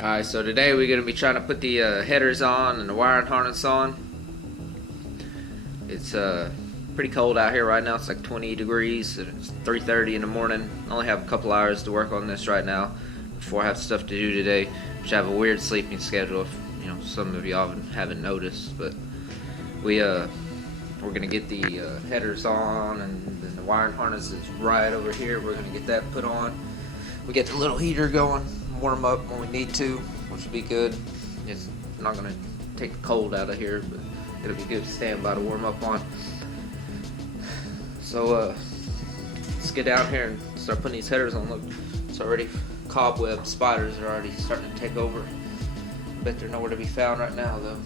Alright, so today we're going to be trying to put the headers on and the wiring harness on. It's pretty cold out here right now. It's like 20 degrees and it's 3:30 in the morning. I only have a couple hours to work on this right now before I have stuff to do today, which I have a weird sleeping schedule, if some of y'all haven't noticed. But we're going to get the headers on, and then the wiring harness is right over here. We're going to get that put on. We get the little heater going, warm up when we need to, which will be good. It's not going to take the cold out of here, but it'll be good to stand by to warm up on. So let's get down here and start putting these headers on. Look, it's already cobweb spiders are already starting to take over. Bet they're nowhere to be found right now though.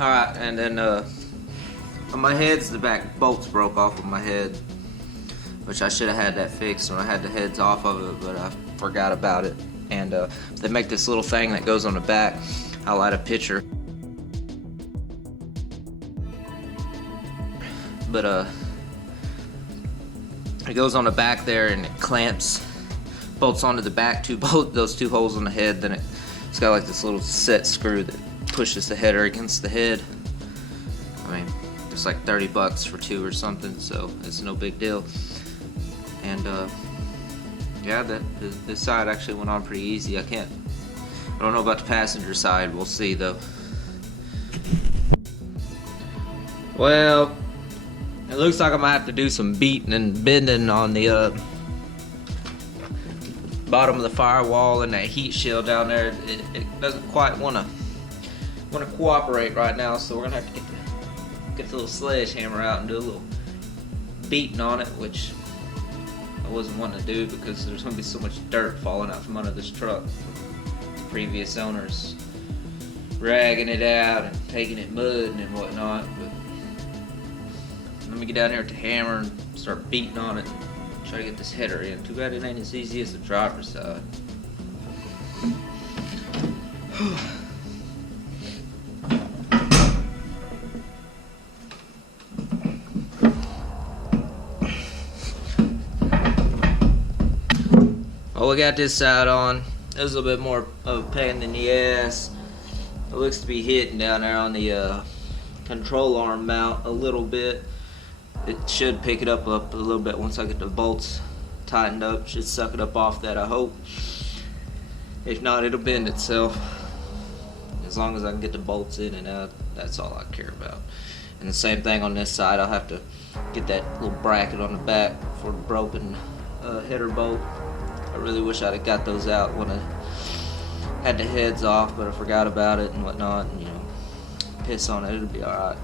Alright, and then on my heads, the back bolts broke off of my head, which I should have had that fixed when I had the heads off of it, but I forgot about it. And they make this little thing that goes on the back. I'll add a picture. But it goes on the back there and it clamps, bolts onto the back, those two holes on the head. Then it's got like this little set screw that pushes the header against the head. I mean, it's like $30 for two or something, so it's no big deal. And yeah, this side actually went on pretty easy. I don't know about the passenger side. We'll see though. Well, it looks like I might have to do some beating and bending on the bottom of the firewall and that heat shield down there. It doesn't quite want to cooperate right now, so we're gonna have to get the little sledgehammer out and do a little beating on it, which I wasn't wanting to do because there's gonna be so much dirt falling out from under this truck. The previous owners ragging it out and taking it mudding and whatnot. But let me get down here with the hammer and start beating on it and try to get this header in. Too bad it ain't as easy as the driver's side. Well, we got this side on. It was a little bit more of a pain in the ass. It looks to be hitting down there on the control arm mount a little bit. It should pick it up a little bit once I get the bolts tightened up. Should suck it up off that, I hope. If not, it'll bend itself. As long as I can get the bolts in and out, that's all I care about. And the same thing on this side. I'll have to get that little bracket on the back for the broken header bolt. I really wish I'd have got those out when I had the heads off, but I forgot about it and whatnot, and piss on it, it'll be alright.